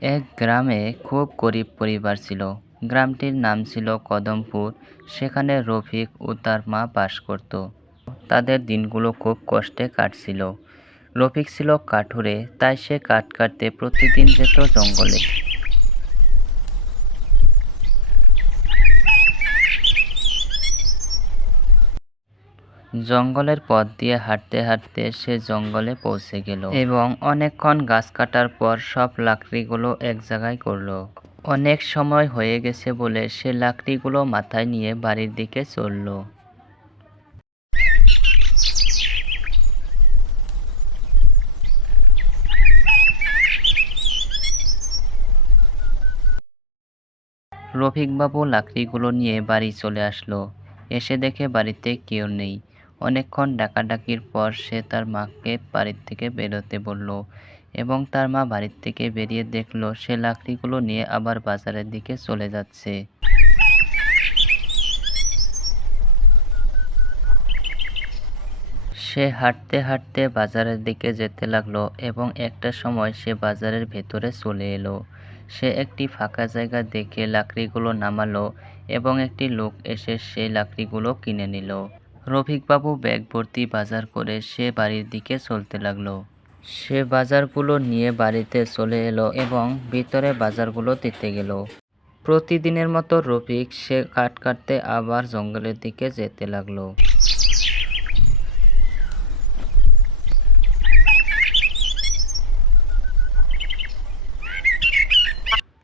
এক গ্রামে খুব গরিব পরিবার ছিল। গ্রামটির নাম ছিল কদমপুর। সেখানে রফিক ও তার মা বাস করত। তাদের দিনগুলো খুব কষ্টে কাটছিল। রফিক ছিল কাঠুরে, তাই সে কাঠ কাটতে প্রতিদিন যেত জঙ্গলে। জঙ্গলের পথ দিয়ে হাঁটতে হাঁটতে সে জঙ্গলে পৌঁছে গেল এবং অনেকক্ষণ গাছ কাটার পর সব লাকড়িগুলো এক জায়গায় করল। অনেক সময় হয়ে গেছে বলে সে লাকড়িগুলো মাথায় নিয়ে বাড়ির দিকে চলল। রফিকবাবু লাকড়িগুলো নিয়ে বাড়ি চলে আসলো। এসে দেখে বাড়িতে কেউ নেই। অনেকক্ষণ ডাকাডাকির পর সে তার মাকে বাড়ির থেকে বেরোতে বলল এবং তার মা বাড়ির থেকে বেরিয়ে দেখল সে লাকড়িগুলো নিয়ে আবার বাজারের দিকে চলে যাচ্ছে। সে হাঁটতে হাঁটতে বাজারের দিকে যেতে লাগল এবং একটা সময় সে বাজারের ভেতরে চলে এলো। সে একটি ফাঁকা জায়গা দেখে লাকড়িগুলো নামালো এবং একটি লোক এসে সেই লাকড়িগুলো কিনে নিল। রফিকবাবু ব্যাগ ভর্তি বাজার করে সে বাড়ির দিকে চলতে লাগল। সে বাজারগুলো নিয়ে বাড়িতে চলে এলো এবং ভিতরে বাজারগুলো দিতে গেল। প্রতিদিনের মতো রফিক সে কাট কাটতে আবার জঙ্গলের দিকে যেতে লাগল।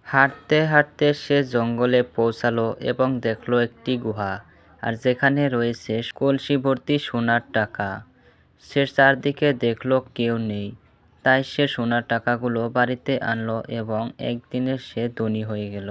হাঁটতে হাঁটতে সে জঙ্গলে পৌঁছালো এবং দেখল একটি গুহা। আর যেখানে রয়েছে কলসি ভর্তি সোনার টাকা। সে চারদিকে দেখল কেউ নেই। তাই সে সোনার টাকাগুলো বাড়িতে আনলো এবং একদিনে সে ধনী হয়ে গেল।